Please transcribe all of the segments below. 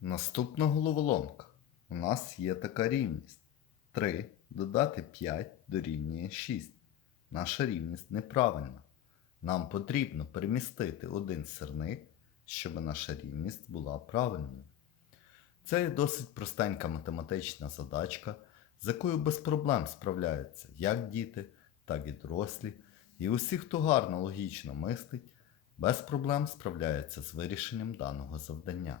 Наступна головоломка. У нас є така рівність. 3 додати 5 дорівнює 6. Наша рівність неправильна. Нам потрібно перемістити один сирник, щоб наша рівність була правильною. Це є досить простенька математична задачка, з якою без проблем справляються як діти, так і дорослі. І усі, хто гарно логічно мислить, без проблем справляються з вирішенням даного завдання.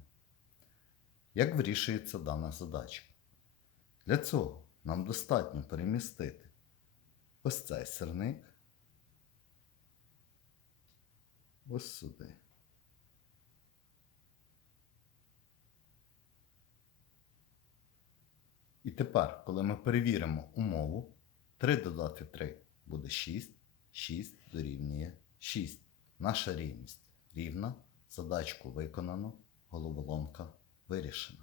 Як вирішується дана задачка? Для цього нам достатньо перемістити ось цей сирник ось сюди. І тепер, коли ми перевіримо умову, 3 додати 3 буде 6, 6 дорівнює 6. Наша рівність рівна, задачку виконано, головоломка вирішена.